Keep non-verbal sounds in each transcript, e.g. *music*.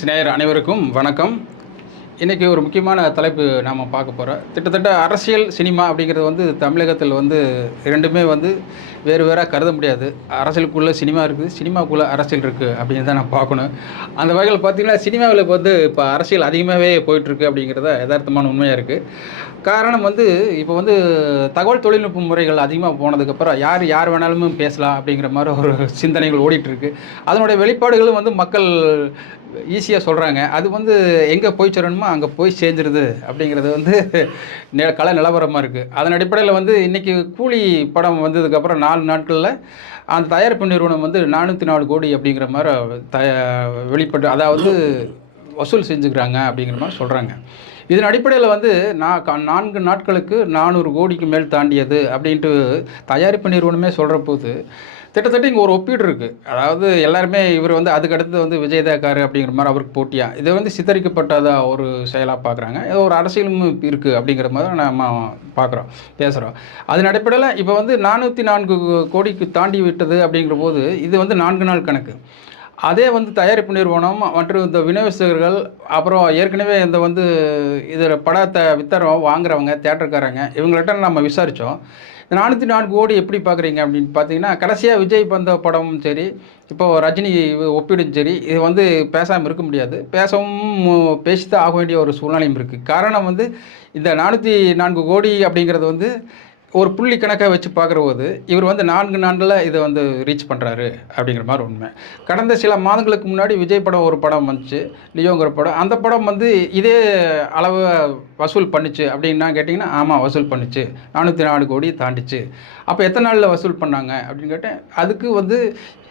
Six நேயர் அனைவருக்கும் வணக்கம். இன்றைக்கி ஒரு முக்கியமான தலைப்பு நாம் பார்க்க போகிறோம் கிட்டத்தட்ட அரசியல் சினிமா அப்படிங்கிறது வந்து தமிழகத்தில் வந்து ரெண்டுமே வந்து வேறு வேறாக கருத முடியாது. அரசியலுக்குள்ளே சினிமா இருக்குது சினிமாக்குள்ளே அரசியல் இருக்குது அப்படின்னு தான் நான் பார்க்கணும். அந்த வகையில் பார்த்திங்கன்னா சினிமாவில் இப்போ வந்து இப்போ அரசியல் அதிகமாகவே போயிட்டுருக்கு அப்படிங்கிறத யதார்த்தமான உண்மையாக இருக்குது காரணம் வந்து இப்போ வந்து தகவல் தொழில்நுட்ப முறைகள் அதிகமாக போனதுக்கப்புறம் யார் யார் வேணாலும் பேசலாம் அப்படிங்கிற மாதிரி ஒரு சிந்தனைகள் ஓடிட்டுருக்கு. அதனுடைய வெளிப்பாடுகளும் வந்து மக்கள் ஈஸியாக சொல்கிறாங்க அது வந்து எங்கே போய் சேரணுமோ அங்கே போய் சேர்ந்துருது அப்படிங்கிறது வந்து *laughs* நெ கல நிலவரமாக இருக்குது அதன் அடிப்படையில் வந்து இன்றைக்கி கூலி படம் வந்ததுக்கப்புறம் நாலு நாட்களில் அந்த தயாரிப்பு நிறுவனம் வந்து நானூற்றி நாலு கோடி அப்படிங்கிற மாதிரி த வெளிப்பட்டு அதாவது வசூல் செஞ்சுக்கிறாங்க அப்படிங்கிற மாதிரி சொல்கிறாங்க இதன் அடிப்படையில் வந்து நான் நான்கு நாட்களுக்கு நானூறு கோடிக்கு மேல் தாண்டியது அப்படின்ட்டு தயாரிப்பு நிறுவனமே சொல்கிற போது கிட்டத்தட்ட இங்கே ஒரு ஒப்பீடு இருக்குது அதாவது எல்லாருமே இவர் வந்து அதுக்கடுத்து வந்து விஜய் அப்படிங்கிற மாதிரி அவருக்கு போட்டியாக இது வந்து சித்தரிக்கப்பட்டதாக ஒரு செயலாக பார்க்குறாங்க ஏதோ ஒரு அரசியலும் இருக்குது அப்படிங்கிற மாதிரி நம்ம பார்க்குறோம் பேசுகிறோம் அதன் அடிப்படையில் இப்போ வந்து நானூற்றி நான்கு கோடிக்கு தாண்டி விட்டது அப்படிங்கிற போது இது வந்து நான்கு நாள் கணக்கு. அதே வந்து தயாரிப்பு நிறுவனம் மற்றும் இந்த விநியோகஸ்தர்கள் அப்புறம் ஏற்கனவே இந்த வந்து இதில் படத்தை வித்தரம் வாங்குறவங்க தேட்டருக்காரங்க இவங்கள்ட்ட நம்ம விசாரித்தோம் இந்த நானூற்றி நான்கு கோடி எப்படி பார்க்குறீங்க அப்படின்னு பார்த்தீங்கன்னா கடைசியாக விஜய் வந்த படமும் சரி இப்போ ரஜினி ஒப்பிடும் சரி இது வந்து பேசாமல் இருக்க முடியாது. பேசவும் பேசித்தான் ஆக வேண்டிய ஒரு சூழ்நிலையும் இருக்குது காரணம் வந்து இந்த நானூற்றி நான்கு கோடி அப்படிங்கிறது வந்து ஒரு புள்ளி கணக்காக வச்சு பார்க்குற போது இவர் வந்து நான்கு நாண்டில் இதை வந்து ரீச் பண்ணுறாரு அப்படிங்கிற மாதிரி உண்மை. கடந்த சில மாதங்களுக்கு முன்னாடி விஜய் படம் ஒரு படம் வந்துச்சு லியோங்கிற படம். அந்த படம் வந்து இதே அளவு வசூல் பண்ணுச்சு அப்படின்னா கேட்டிங்கன்னா ஆமாம் வசூல் பண்ணுச்சு. நானூற்றி நாலு கோடி தாண்டிச்சு. அப்போ எத்தனை நாளில் வசூல் பண்ணாங்க அப்படின்னு கேட்டேன். அதுக்கு வந்து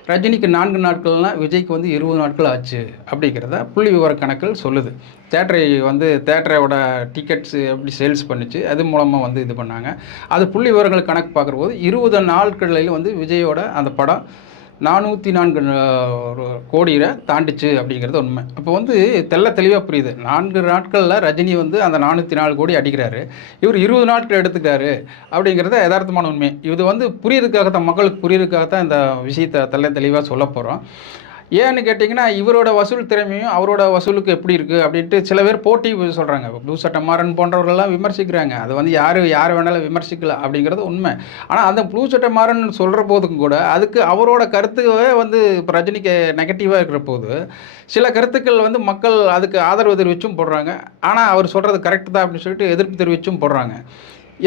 ரஜினிக்கு நான்கு நாட்கள்னால் விஜய்க்கு வந்து இருபது நாட்கள் ஆச்சு அப்படிங்கிறத புள்ளி விவர கணக்கில் சொல்லுது. தேட்டரை வந்து தேட்டரோட டிக்கெட்ஸ் எப்படி சேல்ஸ் பண்ணிச்சு அது மூலமாக வந்து இது பண்ணாங்க. அது புள்ளி விவரங்கள் கணக்கு பார்க்குற போது இருபது நாட்களில் வந்து விஜயோட அந்த படம் நானூற்றி நான்கு கோடியில் தாண்டிச்சு அப்படிங்கிறது உண்மை. அப்போ வந்து தெல்ல தெளிவாக புரியுது. நான்கு நாட்களில் ரஜினி வந்து அந்த நானூற்றி நாலு கோடி அடிக்கிறாரு. இவர் இருபது நாட்கள் எடுத்துக்கிறாரு அப்படிங்கிறத யதார்த்தமான உண்மை. இது வந்து புரியறதுக்காகத்தான் மக்களுக்கு புரியறதுக்காகத்தான் இந்த விஷயத்தை தெல்ல தெளிவாக சொல்ல போகிறோம் ஏன்னு கேட்டிங்கன்னா இவரோட வசூல் திறமையும் அவரோட வசூலுக்கு எப்படி இருக்குது அப்படின்ட்டு சில பேர் போட்டி சொல்கிறாங்க ப்ளூ சட்டை மாறன் போன்றவர்கள்லாம் விமர்சிக்கிறாங்க. அது வந்து யார் யார் வேணாலும் விமர்சிக்கலாம் அப்படிங்கிறது உண்மை. ஆனால் அந்த ப்ளூ சட்டை மாறன் சொல்கிற போதும் கூட அதுக்கு அவரோட கருத்துவே வந்து இப்போ ரஜினிக்கு நெகட்டிவாக இருக்கிற போது சில கருத்துக்கள் வந்து மக்கள் அதுக்கு ஆதரவு தெரிவிச்சும் போடுறாங்க. ஆனால் அவர் சொல்கிறது கரெக்ட் தான் அப்படின்னு சொல்லிட்டு எதிர்ப்பு தெரிவிச்சும் போடுறாங்க.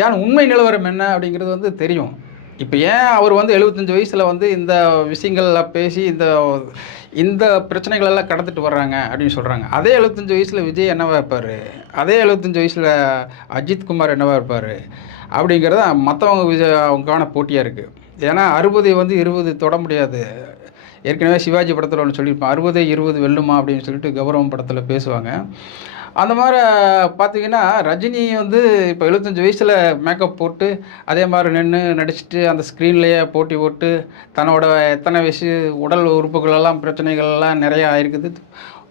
ஏன் உண்மை நிலவரம் என்ன அப்படிங்கிறது வந்து தெரியும். இப்போ ஏன் அவர் வந்து எழுபத்தஞ்சு வயசில் வந்து இந்த விஷயங்கள்லாம் பேசி இந்த இந்த பிரச்சனைகளெல்லாம் கடந்துட்டு வர்றாங்க அப்படின்னு சொல்கிறாங்க அதே எழுபத்தஞ்சு வயசில் விஜய் என்னவா இருப்பார்? அதே எழுபத்தஞ்சு வயசில் அஜித் குமார் என்னவா இருப்பார்? அப்படிங்கிறது மற்றவங்க விஜய் அவங்களுக்கான போட்டியாக இருக்குது ஏன்னா அறுபது வந்து இருபது தொட முடியாது. ஏற்கனவே சிவாஜி படத்தில் ஒன்று சொல்லியிருப்பேன் அறுபது இருபது வெல்லுமா அப்படின்னு சொல்லிட்டு கௌரவம் படத்தில் பேசுவாங்க. அந்த மாதிரி பார்த்தீங்கன்னா ரஜினி வந்து இப்போ எழுபத்தஞ்சி வயசில் மேக்கப் போட்டு அதே மாதிரி நின்று நடிச்சுட்டு அந்த ஸ்க்ரீன்லேயே போட்டி போட்டு தன்னோட எத்தனை வயசு உடல் உறுப்புகளெல்லாம் பிரச்சனைகள்லாம் நிறையா இருக்குது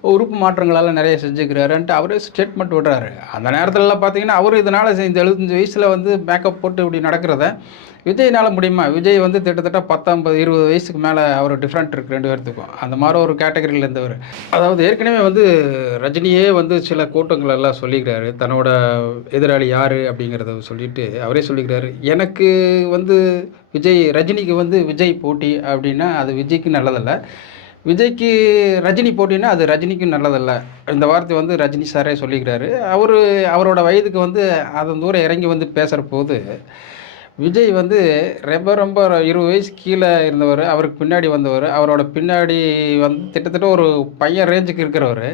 உறுப்பு மாற்றங்களெல்லாம் நிறைய செஞ்சுக்கிறாருன்ட்டு அவரே ஸ்டேட்மெண்ட் விடுறாரு. அந்த நேரத்துலலாம் பார்த்தீங்கன்னா அவர் இதனால் இந்த எழுபத்தஞ்சு வயசில் வந்து மேக்கப் போட்டு இப்படி நடக்கிறத விஜய்னால் முடியுமா? விஜய் வந்து கிட்டத்தட்ட பத்தொம்பது இருபது வயசுக்கு மேலே அவர் டிஃப்ரெண்ட் இருக்குது ரெண்டு பேர்த்துக்கும். அந்த மாதிரி ஒரு கேட்டகரியில் இருந்தவர். அதாவது ஏற்கனவே வந்து ரஜினியே வந்து சில கூட்டங்கள் எல்லாம் சொல்லிக்கிறாரு. தன்னோட எதிராளி யார் அப்படிங்கிறத சொல்லிட்டு அவரே சொல்லிக்கிறாரு. எனக்கு வந்து விஜய் ரஜினிக்கு வந்து விஜய் போட்டி அப்படின்னா அது விஜய்க்கு நல்லதில்லை. விஜய்க்கு ரஜினி போட்டின்னா அது ரஜினிக்கும் நல்லதல்ல. இந்த வார்த்தை வந்து ரஜினி சாரே சொல்லிக்கிறாரு. அவர் அவரோட வயதுக்கு வந்து அதன் தூரம் இறங்கி வந்து பேசுகிற போது விஜய் வந்து ரொம்ப ரொம்ப இருபது வயசு கீழே இருந்தவர் அவருக்கு பின்னாடி வந்தவர். அவரோட பின்னாடி வந்து கிட்டத்தட்ட ஒரு பையன் ரேஞ்சுக்கு இருக்கிறவர்.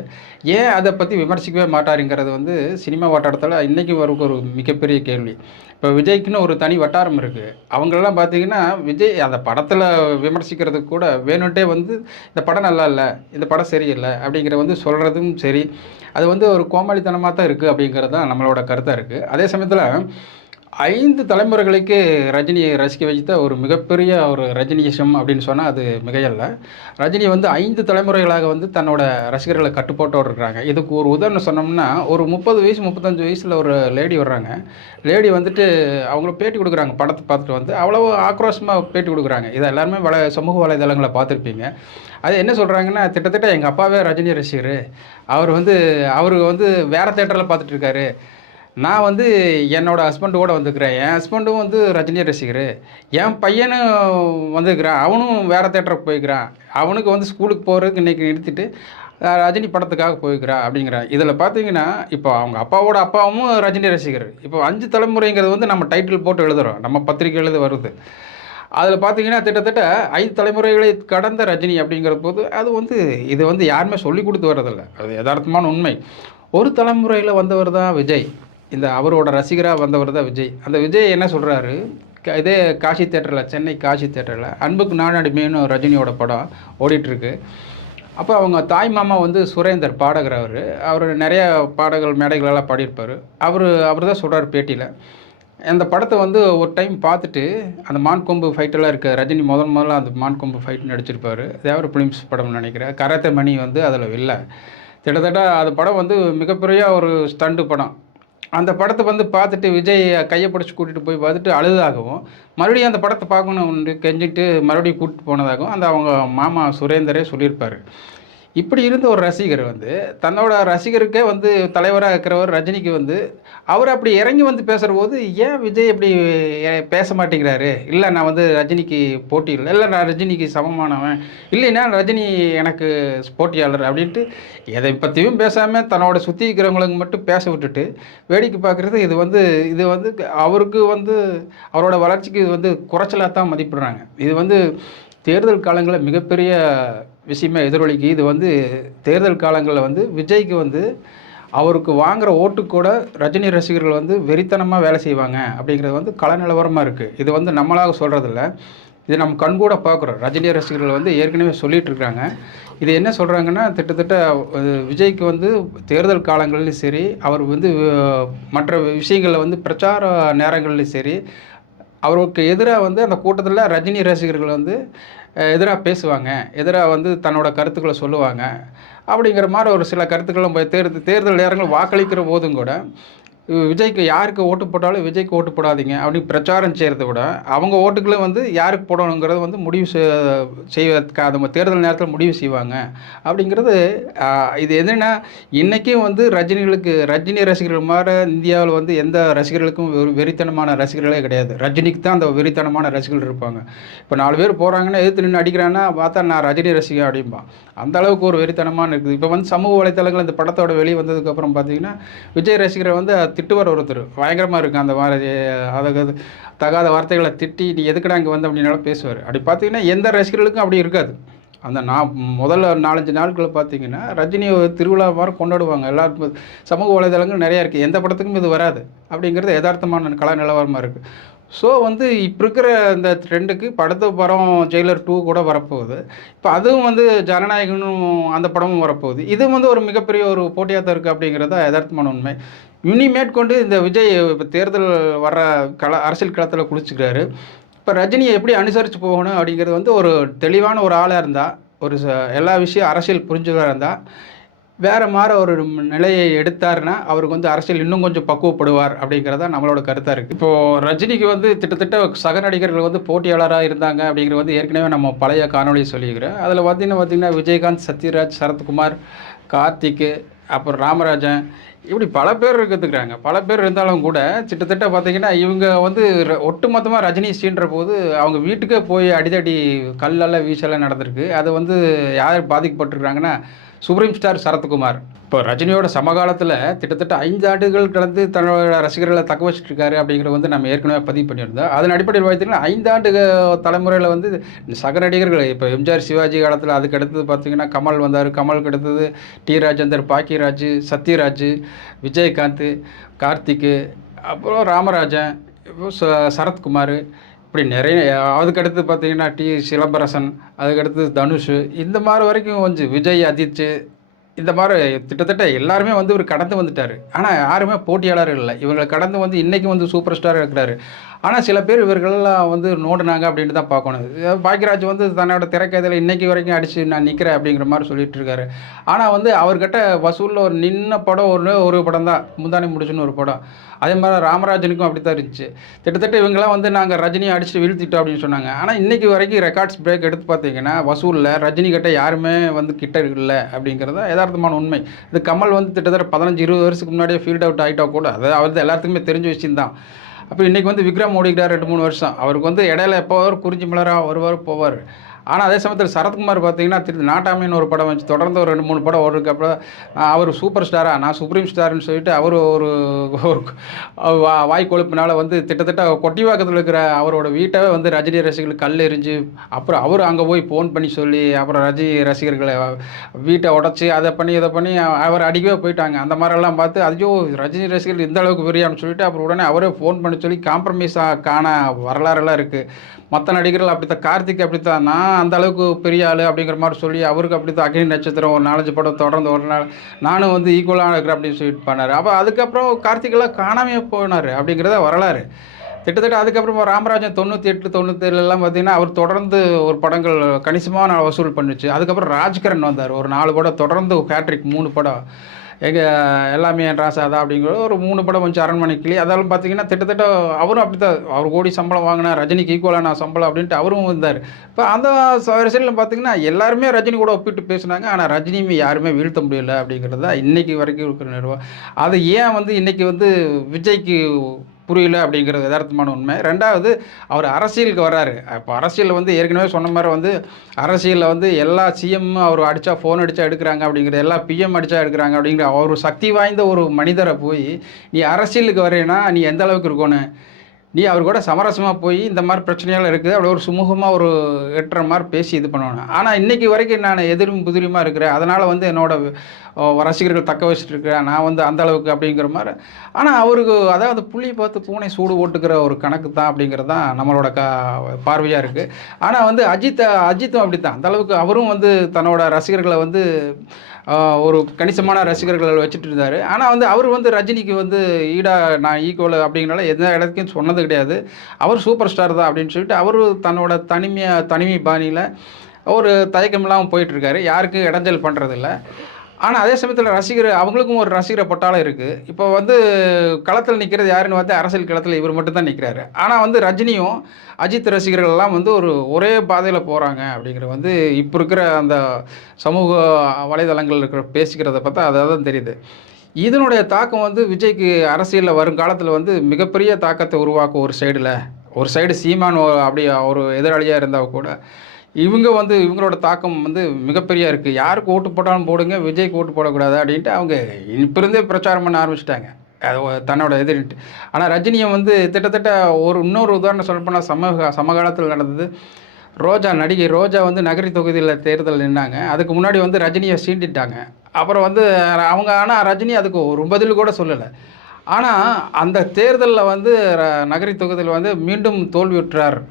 ஏன் அதை பற்றி விமர்சிக்கவே மாட்டாருங்கிறது வந்து சினிமா வட்டாரத்தில் இன்றைக்கும் வரைக்கும் ஒரு மிகப்பெரிய கேள்வி. இப்போ விஜய்க்குன்னு ஒரு தனி வட்டாரம் இருக்குது அவங்களெல்லாம் பார்த்தீங்கன்னா விஜய் அந்த படத்தில் விமர்சிக்கிறதுக்கு கூட வேணுன்ட்டே வந்து இந்த படம் நல்லா இல்லை இந்த படம் சரியில்லை அப்படிங்கிற வந்து சொல்கிறதும் சரி. அது வந்து ஒரு கோமாளித்தனமாக தான் இருக்குது அப்படிங்கிறது தான் நம்மளோட கருத்தாக இருக்குது அதே சமயத்தில் ஐந்து தலைமுறைகளுக்கு ரஜினியை ரசிக்க வைத்த ஒரு மிகப்பெரிய ஒரு ரஜினியிசம் அப்படின்னு சொன்னால் அது மிகையல்ல. ரஜினி வந்து ஐந்து தலைமுறைகளாக வந்து தன்னோட ரசிகர்களை கட்டுப்போட்டோடு இருக்கிறாங்க. இதுக்கு ஒரு உதாரணம் சொன்னோம்னா ஒரு முப்பது வயசு முப்பத்தஞ்சு வயசில் ஒரு லேடி வர்றாங்க. லேடி வந்துட்டு அவங்கள பேட்டி கொடுக்குறாங்க படத்தை பார்த்துட்டு வந்து. அவ்வளோ ஆக்ரோஷமாக பேட்டி கொடுக்குறாங்க. இதை எல்லாருமே வலை சமூக வலைதளங்களை பார்த்துருப்பீங்க. அது என்ன சொல்கிறாங்கன்னா கிட்டத்தட்ட எங்கள் அப்பாவே ரஜினி ரசிகர். அவர் வந்து அவர் வந்து வேறு தேட்டரில் பார்த்துட்டு இருக்காரு. நான் வந்து என்னோட ஹஸ்பண்டோட வந்துக்கிறேன் என் ஹஸ்பண்டும் வந்து ரஜினி ரசிகர். என் பையனும் வந்துக்கிறான் அவனும் வேறு தேட்டருக்கு போய்க்கிறான். அவனுக்கு வந்து ஸ்கூலுக்கு போகிறதுக்கு இன்றைக்கி நிறுத்திட்டு ரஜினி படத்துக்காக போய்க்கிறான் அப்படிங்கிறான். இதில் பார்த்தீங்கன்னா இப்போ அவங்க அப்பாவோட அப்பாவும் ரஜினி ரசிகர். இப்போ அஞ்சு தலைமுறைங்கிறது வந்து நம்ம டைட்டில் போட்டு எழுதுகிறோம் நம்ம பத்திரிக்கை எழுத வருது. அதில் பார்த்தீங்கன்னா கிட்டத்தட்ட ஐந்து தலைமுறைகளை கடந்த ரஜினி அப்படிங்கிற போது அது வந்து இது வந்து யாருமே சொல்லி கொடுத்து வர்றதில்ல. அது யதார்த்தமான உண்மை. ஒரு தலைமுறையில் வந்தவர் தான் விஜய். இந்த அவரோட ரசிகராக வந்தவர் தான் விஜய். அந்த விஜய் என்ன சொல்கிறாரு இதே காசி தேட்டரில் சென்னை காசி தேட்டரில் அன்புக்கு நானடிமைன்னு ரஜினியோட படம் ஓடிட்டுருக்கு. அப்போ அவங்க தாய் மாமா வந்து சுரேந்தர் பாடகர் அவர். அவர் நிறைய பாடல்கள் மேடைகளெல்லாம் பாடியிருப்பார். அவர் அவர் தான் சொல்கிறார் பேட்டியில். அந்த படத்தை வந்து ஒரு டைம் பார்த்துட்டு அந்த மான்கொம்பு ஃபைட்டெல்லாம் இருக்க ரஜினி முதல் முதல்ல அந்த மான்கொம்பு ஃபைட் நடிச்சிருப்பார். தேவர பிலிம்ஸ் படம்னு நினைக்கிறேன். கராத்தே மணி வந்து அதில் இல்லை கிட்டத்தட்ட அந்த படம் வந்து மிகப்பெரிய ஒரு ஸ்டண்டு படம். அந்த படத்தை வந்து பார்த்துட்டு விஜய் கையை பிடிச்சி கூட்டிகிட்டு போய் பார்த்துட்டு அழுதாகவும் மறுபடியும் அந்த படத்தை பார்க்கணும்னு கெஞ்சிட்டு மறுபடியும் கூப்பிட்டு போனதாகவும் அந்த அவங்க மாமா சுரேந்தரே சொல்லியிருப்பார். இப்படி இருந்த ஒரு ரசிகர் வந்து தன்னோட ரசிகருக்கே வந்து தலைவராக இருக்கிறவர் ரஜினிக்கு வந்து அவர் அப்படி இறங்கி வந்து பேசுகிற போது ஏன் விஜய் இப்படி பேச மாட்டேங்கிறாரு? இல்லை நான் வந்து ரஜினிக்கு போட்டி இல்லை. இல்லை நான் ரஜினிக்கு சமமானவன். இல்லைன்னா ரஜினி எனக்கு போட்டியாளர் அப்படின்ட்டு எதை பற்றியும் பேசாமல் தன்னோட சுற்றி இருக்கிறவங்களுக்கு மட்டும் பேச விட்டுட்டு வேடிக்கை பார்க்குறது இது வந்து இது வந்து அவருக்கு வந்து அவரோட வளர்ச்சிக்கு இது வந்து குறைச்சலாக தான் மதிப்பிடுறாங்க. இது வந்து தேர்தல் காலங்களில் மிகப்பெரிய விஷயமே எதிரொலிக்கு. இது வந்து தேர்தல் காலங்களில் வந்து விஜய்க்கு வந்து அவருக்கு வாங்குற ஓட்டு கூட ரஜினி ரசிகர்கள் வந்து வெறித்தனமாக வேலை செய்வாங்க அப்படிங்கிறது வந்து கள நிலவரமாக இருக்குது இது வந்து நம்மளாக சொல்கிறதில்ல இது நம்ம கண்கூட பார்க்குறோம். ரஜினி ரசிகர்கள் வந்து ஏற்கனவே சொல்லிட்டு இருக்காங்க. இது என்ன சொல்கிறாங்கன்னா திட்டத்தட்ட விஜய்க்கு வந்து தேர்தல் காலங்களிலும் சரி அவர் வந்து மற்ற விஷயங்களில் வந்து பிரச்சார நேரங்கள்லையும் சரி அவருக்கு எதிராக வந்து அந்த கூட்டத்தில் ரஜினி ரசிகர்கள் வந்து எதிராக பேசுவாங்க எதிராக வந்து தன்னோட கருத்துக்களை சொல்லுவாங்க. அப்படிங்கிற மாதிரி ஒரு சில கருத்துக்களும் போய் தேர்தல் தேர்தல் நேரங்கள் வாக்களிக்கிற போதும் கூட விஜய்க்கு யாருக்கு ஓட்டு போட்டாலும் விஜய்க்கு ஓட்டு போடாதீங்க அப்படி பிரச்சாரம் செய்கிறத விட அவங்க ஓட்டுக்களை வந்து யாருக்கு போடணுங்கிறத வந்து முடிவு செ- செய்வதற்கு அந்த தேர்தல் நேரத்தில் முடிவு செய்வாங்க. அப்படிங்கிறது இது என்னென்னா இன்றைக்கும் வந்து ரஜினிகளுக்கு ரஜினி ரசிகர்கள் மாதிரி இந்தியாவில் வந்து எந்த ரசிகர்களுக்கும் ஒரு வெறித்தனமான ரசிகர்களே கிடையாது. ரஜினிக்கு தான் அந்த வெறித்தனமான ரசிகர்கள் இருப்பாங்க. இப்போ நாலு பேர் போகிறாங்கன்னா எதிர்த்து நின்று அடிக்கிறான்னா பார்த்தா நான் ரஜினி ரசிகன் அப்படிம்பான் அந்த அளவுக்கு ஒரு வெறித்தனமான இருக்குது. இப்போ வந்து சமூக வலைத்தளங்கள் இந்த படத்தோட வெளியே வந்ததுக்கப்புறம் பார்த்தீங்கன்னா விஜய் ரசிகரை வந்து திட்டுவார் ஒருத்தர். பயங்கரமாக இருக்கும் அந்த மாதிரி அதாவது தகாத வார்த்தைகளை திட்டி நீ எதுக்குடா இங்கே வந்து? அப்படின்னாலும் பேசுவார். அப்படி பார்த்தீங்கன்னா எந்த ரசிகர்களுக்கும் அப்படி இருக்காது. அந்த நான் முதல்ல நாலஞ்சு நாட்களில் பார்த்தீங்கன்னா ரஜினி ஒரு திருவிழா மாதிரி கொண்டாடுவாங்க. எல்லாருக்கும் சமூக வலைதளங்கள் நிறையா இருக்குது எந்த படத்துக்கும் இது வராது. அப்படிங்கிறது யதார்த்தமான கலா நிலவரமாக இருக்குது ஸோ வந்து இப்போ இருக்கிற இந்த ட்ரெண்டுக்கு படத்து படம் ஜெயிலர் டூ கூட வரப்போகுது. இப்போ அதுவும் வந்து ஜனநாயகனும் அந்த படமும் வரப்போகுது. இது வந்து ஒரு மிகப்பெரிய ஒரு போட்டியாக தான் இருக்குது அப்படிங்கிறது தான் யதார்த்தமான உண்மை. இனி மேற்கொண்டு இந்த விஜய் இப்போ தேர்தல் வர்ற கள அரசியல் களத்தில் குளிச்சுக்கிறாரு. இப்போ ரஜினியை எப்படி அனுசரித்து போகணும் அப்படிங்கிறது வந்து ஒரு தெளிவான ஒரு ஆளாக இருந்தால் ஒரு ச- எல்லா விஷயம் அரசியல் புரிஞ்சவராக இருந்தால் வேறு மாதிரி ஒரு நிலையை எடுத்தாருன்னா அவருக்கு வந்து அரசியல் இன்னும் கொஞ்சம் பக்குவப்படுவார் அப்படிங்கிறது தான் நம்மளோட கருத்தாக இருக்குது இப்போது ரஜினிக்கு வந்து கிட்டத்தட்ட சக நடிகர்கள் வந்து போட்டியாளராக இருந்தாங்க அப்படிங்கிறது வந்து ஏற்கனவே நம்ம பழைய காணொலியை சொல்லியிருக்கிறேன். அதில் பார்த்தீங்கன்னா பார்த்திங்கன்னா விஜயகாந்த் சத்யராஜ் சரத்குமார் கார்த்திக்கு அப்புறம் ராமராஜன் இப்படி பல பேர் இருக்கிறதுக்குறாங்க. பல பேர் இருந்தாலும் கூட கிட்டத்தட்ட பார்த்தீங்கன்னா இவங்க வந்து ர- ஒட்டுமொத்தமாக ரஜினி போது அவங்க வீட்டுக்கே போய் அடிதடி கல்லெல்லாம் வீசெல்லாம் நடந்திருக்கு. அது வந்து யார் பாதிக்கப்பட்டிருக்காங்கன்னா சுப்ரீம் ஸ்டார் சரத்குமார். இப்போ ரஜினியோட சமகாலத்தில் கிட்டத்தட்ட ஐந்து ஆண்டுகள் கடந்து தன்னோட ரசிகர்களை தக்க வச்சுட்டு இருக்காரு அப்படிங்கிறத வந்து நம்ம ஏற்கனவே பதிவு பண்ணியிருந்தோம். அதன் அடிப்படையில் பார்த்தீங்கன்னா ஐந்தாண்டு தலைமுறையில் வந்து சக நடிகர்கள் இப்போ எம்ஜிஆர் சிவாஜி காலத்தில் அதுக்கு அடுத்தது பார்த்தீங்கன்னா கமல் வந்தார். கமலுக்கு அடுத்தது டி ராஜேந்தர் பாக்கியராஜ் சத்யராஜ் விஜயகாந்த் கார்த்திக்கு அப்புறம் ராமராஜன் இப்போ ச- சரத்குமார் இப்படி நிறைய அதுக்கடுத்து பார்த்தீங்கன்னா டி. சிலம்பரசன் அதுக்கடுத்து தனுஷ் இந்த மாதிரி வரைக்கும் கொஞ்சம் விஜய் அஜித் இந்த மாதிரி கிட்டத்தட்ட எல்லாருமே வந்து இவர் கடந்து வந்துட்டார். ஆனால் யாருமே போட்டியாளர் இல்லை. இவங்களை கடந்து வந்து இன்றைக்கி வந்து சூப்பர் ஸ்டார் இருக்கிறாரு. ஆனால் சில பேர் இவர்களெல்லாம் வந்து நோடுனாங்க அப்படின்ட்டு தான் பார்க்கணும். பாக்கியராஜ் பாக்யராஜ் வந்து தன்னோட திரைக்கதையில் இன்றைக்கி வரைக்கும் அடித்து நான் நிற்கிறேன் அப்படிங்கிற மாதிரி சொல்லிட்டு இருக்காரு. ஆனால் வந்து அவர்கிட்ட வசூலில் ஒரு நின்ன படம் ஒரு ஒரு படம் தான். முந்தானி முடிச்சுன்னு ஒரு படம். அதே மாதிரி ராமராஜனுக்கும் அப்படி தான் இருந்துச்சு. கிட்டத்தட்ட இவங்கெல்லாம் வந்து நாங்கள் ரஜினியை அடிச்சுட்டு வீழ்த்திட்டோம் அப்படின்னு சொன்னாங்க. ஆனால் இன்றைக்கி வரைக்கும் ரெக்கார்ட்ஸ் பிரேக் எடுத்து பார்த்தீங்கன்னா வசூலில் ரஜினி கிட்ட யாருமே வந்து கிட்ட இல்லை அப்படிங்கிறது யதார்த்தமான உண்மை. இது கமல் வந்து கிட்டத்தட்ட பதினஞ்சு இருபது வருஷத்துக்கு முன்னாடியே ஃபீல்ட் அவுட் ஆகிட்டா கூட அது எல்லாத்துக்குமே தெரிஞ்ச விஷயம்தான். அப்போ இன்றைக்கி வந்து விக்ரம் ஓடிக்கிட்டார் ரெண்டு மூணு வருஷம். அவருக்கு வந்து இடையில எப்போ வருவார் குறிஞ்சி மலராக வருவார் போவார். ஆனால் அதே சமயத்தில் சரத்குமார் பார்த்தீங்கன்னா திரு நாட்டாமின்னு ஒரு படம் வச்சு தொடர்ந்து ஒரு ரெண்டு மூணு படம் ஓடுறதுக்கு அப்புறம் அவர் சூப்பர் ஸ்டாரா நான் சுப்ரீம் ஸ்டார்னு சொல்லிட்டு அவர் ஒரு ஒரு வாய் கொழுப்பினால வந்து கிட்டத்தட்ட கொட்டிவாக்கத்தில் இருக்கிற அவரோட வீட்டை வந்து ரஜினி ரசிகர்கள் கல் எரிஞ்சு அப்புறம் அவர் அங்கே போய் ஃபோன் பண்ணி சொல்லி அப்புறம் ரஜினி ரசிகர்களை வீட்டை உடச்சி அதை பண்ணி இதை பண்ணி அவர் அடிக்கவே போயிட்டாங்க. அந்த மாதிரிலாம் பார்த்து அதுவும் ரஜினி ரசிகர்கள் இந்த அளவுக்கு பெரியான்னு சொல்லிட்டு அப்புறம் உடனே அவரே ஃபோன் பண்ணி சொல்லி காம்ப்ரமைஸாக காண வரலாறுலாம் இருக்குது மற்ற நடிகர்கள் அப்படித்தான் கார்த்திக் அப்படித்தான். நான் அந்த அளவுக்கு பெரிய ஆள் அப்படிங்கிற மாதிரி சொல்லி அவருக்கு அப்படி தான் அக்னி நட்சத்திரம் ஒரு நாலஞ்சு படம் தொடர்ந்து ஒரு நாள் நானும் வந்து ஈக்குவலாக இருக்கிறேன் அப்படின்னு சொல்லிட்டு பண்ணார். அப்போ அதுக்கப்புறம் கார்த்திகெல்லாம் காணாமையே போனார் அப்படிங்கிறத வரலாறு. கிட்டத்தட்ட அதுக்கப்புறமா ராமராஜன் தொண்ணூற்றி எட்டு தொண்ணூத்தேழுலாம் பார்த்தீங்கன்னா அவர் தொடர்ந்து ஒரு படங்கள் கணிசமான வசூல் பண்ணுச்சு. அதுக்கப்புறம் ராஜ்கரன் வந்தார். ஒரு நாலு படம் தொடர்ந்து ஹேட்ரிக் மூணு படம். எங்கள் எல்லாமே என் ராசாதா அப்படிங்கிற ஒரு மூணு படம் கொஞ்சம் அரண்மனை கிளி அதெல்லாம் பார்த்தீங்கன்னா திட்டத்தட்ட அவரும் அப்படி தான் அவர் கோடி சம்பளம் வாங்கினா ரஜினிக்கு ஈக்குவலான சம்பளம் அப்படின்ட்டு அவரும் இருந்தார். இப்போ அந்த வரிசையில் பார்த்தீங்கன்னா எல்லாருமே ரஜினி கூட ஒப்பிட்டு பேசுனாங்க. ஆனால் ரஜினியுமே யாருமே வீழ்த்த முடியல அப்படிங்கிறது தான் இன்றைக்கி வரைக்கும் இருக்கிற நிறுவனம் அது ஏன் வந்து இன்றைக்கி வந்து விஜய்க்கு புரியல அப்படிங்கிறது யதார்த்தமான உண்மை. ரெண்டாவது அவர் அரசியலுக்கு வர்றாரு. இப்போ அரசியலில் வந்து ஏற்கனவே சொன்ன மாதிரி வந்து அரசியலில் வந்து எல்லா சிஎம் அவர் அடித்தா ஃபோன் அடித்தா எடுக்கிறாங்க அப்படிங்கிறது எல்லா பிஎம் அடித்தா எடுக்கிறாங்க அப்படிங்கிற அவர் சக்தி வாய்ந்த ஒரு மனிதரை போய் நீ அரசியலுக்கு வரேன்னா நீ எந்த அளவுக்கு இருக்கணும்? நீ அவர் கூட சமரசமாக போய் இந்த மாதிரி பிரச்சனையெல்லாம் இருக்குது. அவ்வளோ ஒரு சுமூகமாக ஒரு எட்டுற மாதிரி பேசி இது பண்ணணும் ஆனால் இன்றைக்கி வரைக்கும் நான் எதிரும் புதிரியுமாக இருக்கிறேன். அதனால் வந்து என்னோட ரசிகர்கள் தக்க வச்சுட்டு இருக்கிறேன். நான் வந்து அந்த அளவுக்கு அப்படிங்கிற மாதிரி. ஆனால் அவருக்கு அதாவது புள்ளி பார்த்து பூனை சூடு ஓட்டுக்கிற ஒரு கணக்கு தான் அப்படிங்கிறது தான் நம்மளோட க பார்வையாக இருக்குது ஆனால் வந்து அஜித் அஜித்தும் அப்படி தான் அந்த அளவுக்கு அவரும் வந்து தன்னோட ரசிகர்களை வந்து ஒரு கணிசமான ரசிகர்கள் வச்சுட்டு இருந்தார். ஆனால் வந்து அவர் வந்து ரஜினிக்கு வந்து ஈடா நான் ஈக்குவல் அப்படிங்கிறனால எந்த இடத்துக்கும் சொன்னது கிடையாது. அவர் சூப்பர் ஸ்டார் தான் அப்படின்னு சொல்லிட்டு அவர் தன்னோட தனிமையை தனிமை பாணியில் ஒரு தயக்கம் இல்லாமல் போயிட்டுருக்காரு யாருக்கும் இடைஞ்சல் பண்ணுறதில்ல ஆனால் அதே சமயத்தில் ரசிகர் அவங்களுக்கும் ஒரு ரசிகர் பட்டாளம் இருக்குது இப்போ வந்து களத்தில் நிற்கிறது யாருன்னு வந்து அரசியல் களத்தில் இவர் மட்டும் தான் நிற்கிறாரு ஆனால் வந்து ரஜினியும் அஜித் ரசிகர்கள் எல்லாம் வந்து ஒரு ஒரே பாதையில் போகிறாங்க அப்படிங்கிற வந்து இப்போ இருக்கிற அந்த சமூக வலைதளங்கள் இருக்கிற பேசிக்கிறத பார்த்தா அதாவது தான் தெரியுது. இதனுடைய தாக்கம் வந்து விஜய்க்கு அரசியலில் வருங்காலத்தில் வந்து மிகப்பெரிய தாக்கத்தை உருவாக்கும் ஒரு சைடில் ஒரு சைடு சீமான் அப்படி ஒரு எதிராளியாக இருந்தால் கூட இவங்க வந்து இவங்களோட தாக்கம் வந்து மிகப்பெரிய இருக்குது யாருக்கு ஓட்டு போட்டாலும் போடுங்க விஜய்க்கு ஓட்டு போடக்கூடாது அப்படின்ட்டு அவங்க இப்போ இருந்தே பிரச்சாரம் பண்ண ஆரம்பிச்சிட்டாங்க. அது தன்னோட எதிரின்ட்டு. ஆனால் ரஜினியை வந்து கிட்டத்தட்ட ஒரு இன்னொரு உதாரணம் சொல்லப்போனால் சம சமகாலத்தில் நடந்தது. ரோஜா நடிகை ரோஜா வந்து நகரி தொகுதியில் தேர்தல் நின்னாங்க. அதுக்கு முன்னாடி வந்து ரஜினியை சீண்டிட்டாங்க. அப்புறம் வந்து அவங்க ஆனால் ரஜினி அதுக்கு ஒரு பதில் கூட சொல்லலை. ஆனால் அந்த தேர்தலில் வந்து ர- நகரி தொகுதியில் வந்து மீண்டும் தோல்வியுற்றார்.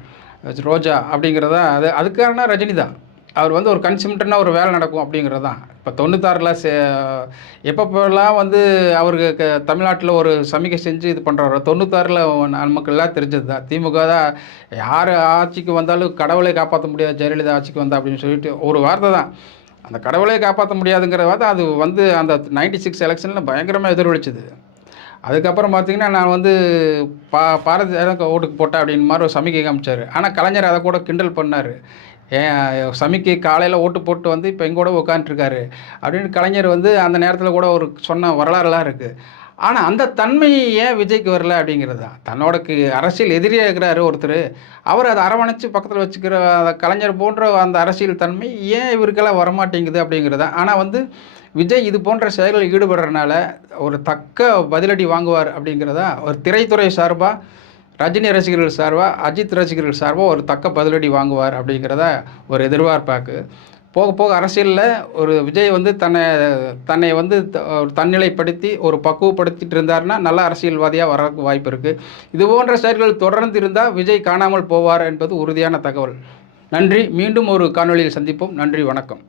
ரோஜா அப்படிங்கிறதா? அது அதுக்கான ரஜினி தான். அவர் வந்து ஒரு கன்சியூம்டர்னா ஒரு வேலை நடக்கும் அப்படிங்கிறது தான். இப்போ தொண்ணூத்தாறில் சே எப்பப்போலாம் வந்து அவருக்கு க- தமிழ்நாட்டில் ஒரு சமிக்கை செஞ்சு இது பண்ணுறாரோ தொண்ணூத்தாறில் நமக்கு எல்லாம் தெரிஞ்சது தான். திமுக தான் யார் ஆட்சிக்கு வந்தாலும் கடவுளை காப்பாற்ற முடியாது ஜெயலலிதா ஆட்சிக்கு வந்தா அப்படின்னு சொல்லிட்டு ஒரு வார்த்தை தான். அந்த கடவுளை காப்பாற்ற முடியாதுங்கிற வார்த்தை அது வந்து அந்த நைன்டி சிக்ஸ் எலெக்ஷனில் பயங்கரமாக எதிரொலிச்சுது. அதுக்கப்புறம் பார்த்தீங்கன்னா நான் வந்து பா பாரதி ஓட்டுக்கு போட்டேன் அப்படின்னு மாதிரி ஒரு சமிக்கை காமிச்சார். ஆனால் கலைஞர் அதை கூட கிண்டல் பண்ணார். ஏன் சமிக்கை காலையில் ஓட்டு போட்டு வந்து இப்போ எங்கூட உட்காந்துட்டுருக்காரு அப்படின்னு கலைஞர் வந்து அந்த நேரத்தில் கூட ஒரு சொன்ன வரலாறுலாம் இருக்குது ஆனால் அந்த தன்மை ஏன் விஜய்க்கு வரல அப்படிங்கிறது தான். தன்னோட அரசியல் எதிரியாக இருக்கிறாரு ஒருத்தர். அவர் அதை அரவணைச்சு பக்கத்தில் வச்சுக்கிற அந்த கலைஞர் போன்ற அந்த அரசியல் தன்மை ஏன் இவருக்கெல்லாம் வரமாட்டேங்குது அப்படிங்கிறது தான். ஆனால் வந்து விஜய் இது போன்ற செயல்களில் ஈடுபடுறதுனால ஒரு தக்க பதிலடி வாங்குவார் அப்படிங்கிறதா ஒரு திரைத்துறை சார்பாக ரஜினி ரசிகர்கள் சார்பாக அஜித் ரசிகர்கள் சார்பாக ஒரு தக்க பதிலடி வாங்குவார் அப்படிங்கிறத ஒரு எதிர்பார்ப்பாக்கு. போக போக அரசியலில் ஒரு விஜய் வந்து தன்னை தன்னை வந்து த- ஒரு தன்னிலைப்படுத்தி ஒரு பக்குவப்படுத்திட்டு இருந்தாருன்னா நல்ல அரசியல்வாதியாக வரக்கு வாய்ப்பு இருக்குது இது போன்ற செயல்கள் தொடர்ந்து இருந்தால் விஜய் காணாமல் போவார் என்பது உறுதியான தகவல். நன்றி. மீண்டும் ஒரு காணொலியில் சந்திப்போம். நன்றி. வணக்கம்.